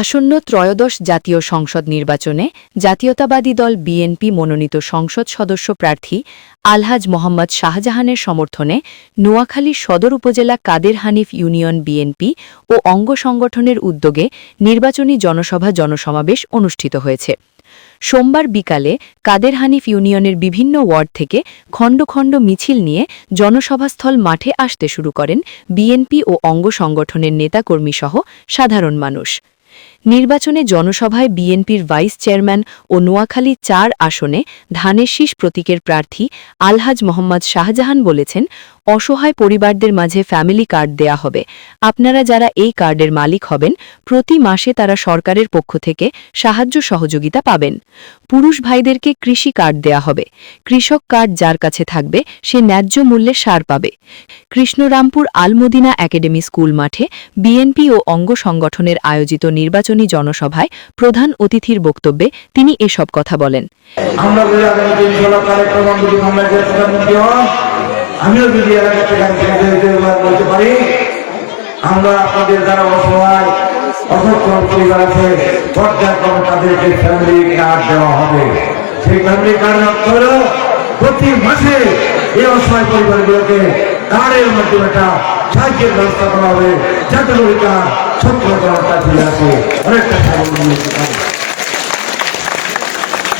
আসন্ন ত্রয়োদশ জাতীয় সংসদ নির্বাচনে জাতীয়তাবাদী দল বিএনপি মনোনীত সংসদ সদস্য প্রার্থী আলহাজ মোহাম্মদ শাহজাহানের সমর্থনে নোয়াখালী সদর উপজেলা কাদের হানিফ ইউনিয়ন বিএনপি ও অঙ্গ সংগঠনের উদ্যোগে নির্বাচনী জনসভা জনসমাবেশ অনুষ্ঠিত হয়েছে। সোমবার বিকালে কাদের হানিফ ইউনিয়নের বিভিন্ন ওয়ার্ড থেকে খণ্ড খণ্ড মিছিল নিয়ে জনসভাস্থল মাঠে আসতে শুরু করেন বিএনপি ও অঙ্গ সংগঠনের নেতাকর্মীসহ সাধারণ মানুষ। নির্বাচনে জনসভায় বিএনপির ভাইস চেয়ারম্যান ও নোয়াখালী ৪ আসনে ধানের শীষ প্রতীকের প্রার্থী আলহাজ মোহাম্মদ শাহজাহান বলেছেন, অসহায় পরিবারদের মাঝে ফ্যামিলি কার্ড দেয়া হবে। আপনারা যারা এই কার্ডের মালিক হবেন, প্রতি মাসে তারা সরকারের পক্ষ থেকে সাহায্য সহযোগিতা পাবেন। পুরুষ ভাইদেরকে কৃষি কার্ড দেয়া হবে। কৃষক কার্ড যার কাছে থাকবে সে ন্যায্য মূল্যে সার পাবে। কৃষ্ণরামপুর আলমদিনা একাডেমি স্কুল মাঠে বিএনপি ও অঙ্গ সংগঠনের আয়োজিত নির্বাচনী জনসভায় প্রধান অতিথির বক্তব্যে তিনি এসব কথা বলেন। আমিও যদি বলতে পারি, আমরা আপনাদের যারা অসহায় অসচ্ছল পরিবার আছে পর্যায়ক্রমে তাদেরকে ফ্যামিলি কার্ড দেওয়া হবে। সেই ফ্যামিলি কার্ড অর্থ হল প্রতি মাসে এই অসহায় পরিবারগুলোকে কার্ডের মাধ্যমে একটা সাহায্যের ব্যবস্থা করা হবে, যাতে করে সচ্ছলতা ফিরে আসে, অনেকটা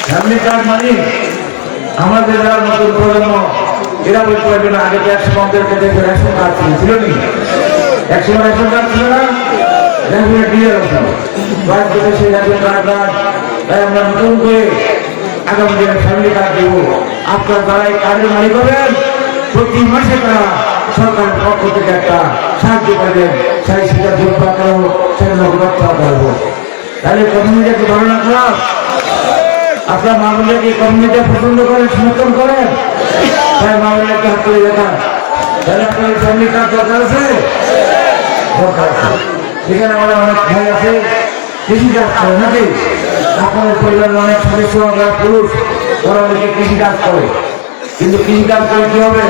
ফ্যামিলি কার্ড মানে আমাদের যারা নতুন প্রজন্ম এরা বলতে পারবে না, আগে তো একসময় আমাদেরকে দেখে রেশন কার্ড ছিল নি, একসময় রেশন কার্ড ছিল না, তাই আমরা নতুন করে আগামী দিনে ফ্যামিলি কার্ড দেবো। আপনারা যারা এই কার্ডের মালিক হবেন, প্রতি মাসে তারা সরকারের পক্ষ থেকে একটা সাহায্য পাবেন, সেই সেটা দুর্বা করবো, সেটা রক্ষা করবো। তাহলে কমিউনিটি কি ধারণা খারাপ? আপনার মামলাকে কমিউনিটি পছন্দ করেন, সমর্থন করেন, তাই মামলাকে হাত করে দেখান। তাহলে আপনার ফ্যামিলি কার্ড দরকার আছে, দরকার আছে। এখানে আমাদের অনেক ভাই আছে কৃষিকাজ করে নাকি? আপনাদের পরিবারের অনেক সদস্য পুরুষ, ওরা অনেকে কৃষিকাজ করে, কিন্তু কৃষিকাজ করে কি হবে?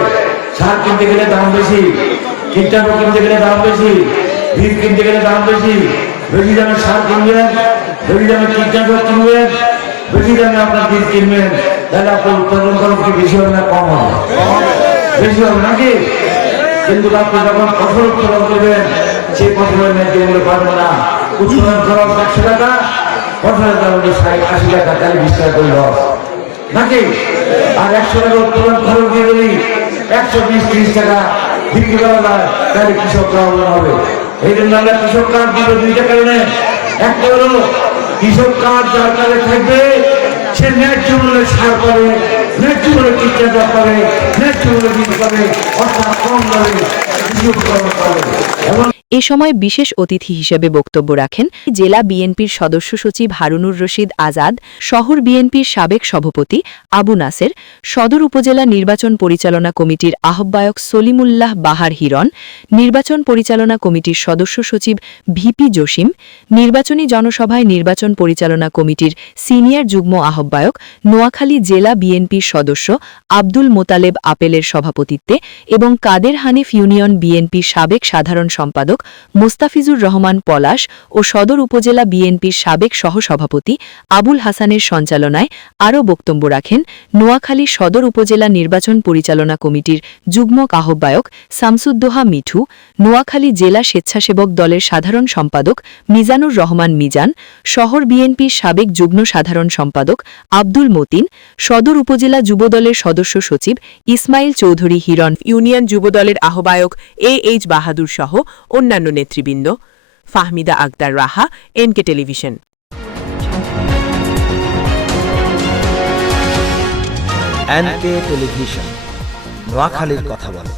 সার কিনতে গেলে দাম বেশি, কীটনাশক কিনতে গেলে দাম বেশি, বীজ কিনতে গেলে দাম বেশি, বেশি দামে সার কিনবেন, বেশি দামে কীটনাশক কিনবেন, বেশি দামে আপনার বীজ কিনবেন, তাহলে আপনার উৎপাদন খরচ কি বেশি হবে না কম হবে? বেশি হবে নাকি? কিন্তু আপনি যখন ফসল উৎপাদন করবেন, সেই ফসলের ন্যায্য মূল্য পাবেন না। উৎপাদন খরচ 100 টাকা, ফসলের দাম 80 টাকা, তাহলে 20 টাকা করে লস নাকি? আর 100 টাকা উৎপাদন খরচ দিয়ে যদি 120-30 টাকা বিক্রি করা যায়, তাহলে কৃষক লাভবান হবে। এই জন্য আমরা কৃষক কার্ড দিব 2টা কারণে। একটা হলো কৃষক কার্ড যার কাছে থাকবে সে ন্যায্য মূল্যে সার পাবে, ন্যায্য মূল্যে কীটনাশক পাবে, ন্যায্য মূল্যে বীজ পাবে, অর্থাৎ কম দামে কৃষি উৎপাদন পাবে। এবং এ সময় বিশেষ অতিথি হিসেবে বক্তব্য রাখেন জেলা বিএনপির সদস্য সচিব হারুনুর রশিদ আজাদ, শহর বিএনপির সাবেক সভাপতি আবু নাসের, সদর উপজেলা নির্বাচন পরিচালনা কমিটির আহ্বায়ক সলিমুল্লাহ বাহার হিরণ, নির্বাচন পরিচালনা কমিটির সদস্য সচিব ভিপি জসিম, নির্বাচনী জনসভায় নির্বাচন পরিচালনা কমিটির সিনিয়র যুগ্ম আহ্বায়ক নোয়াখালী জেলা বিএনপির সদস্য আব্দুল মোতালেব আপেলের সভাপতিত্বে এবং কাদের হানিফ ইউনিয়ন বিএনপির সাবেক সাধারণ সম্পাদক মোস্তাফিজুর রহমান পলাশ ও সদর উপজেলা বিএনপির সাবেক সহসভাপতি আবুল হাসানের সঞ্চালনায় আরও বক্তব্য রাখেন নোয়াখালী সদর উপজেলা নির্বাচন পরিচালনা কমিটির যুগ্ম আহ্বায়ক শামসুদ্দোহা মিঠু, নোয়াখালী জেলা স্বেচ্ছাসেবক দলের সাধারণ সম্পাদক মিজানুর রহমান মিজান, শহর বিএনপির সাবেক যুগ্ম সাধারণ সম্পাদক আব্দুল মতিন, সদর উপজেলা যুবদলের সদস্য সচিব ইসমাইল চৌধুরী হিরণ, ইউনিয়ন যুবদলের আহ্বায়ক এইচ বাহাদুর সহ অন্যান্য নেতৃবৃন্দ। ফাহমিদা আক্তার রাহা, এনকে টেলিভিশন। এনকে টেলিভিশন, নোয়াখালীর কথা বলে।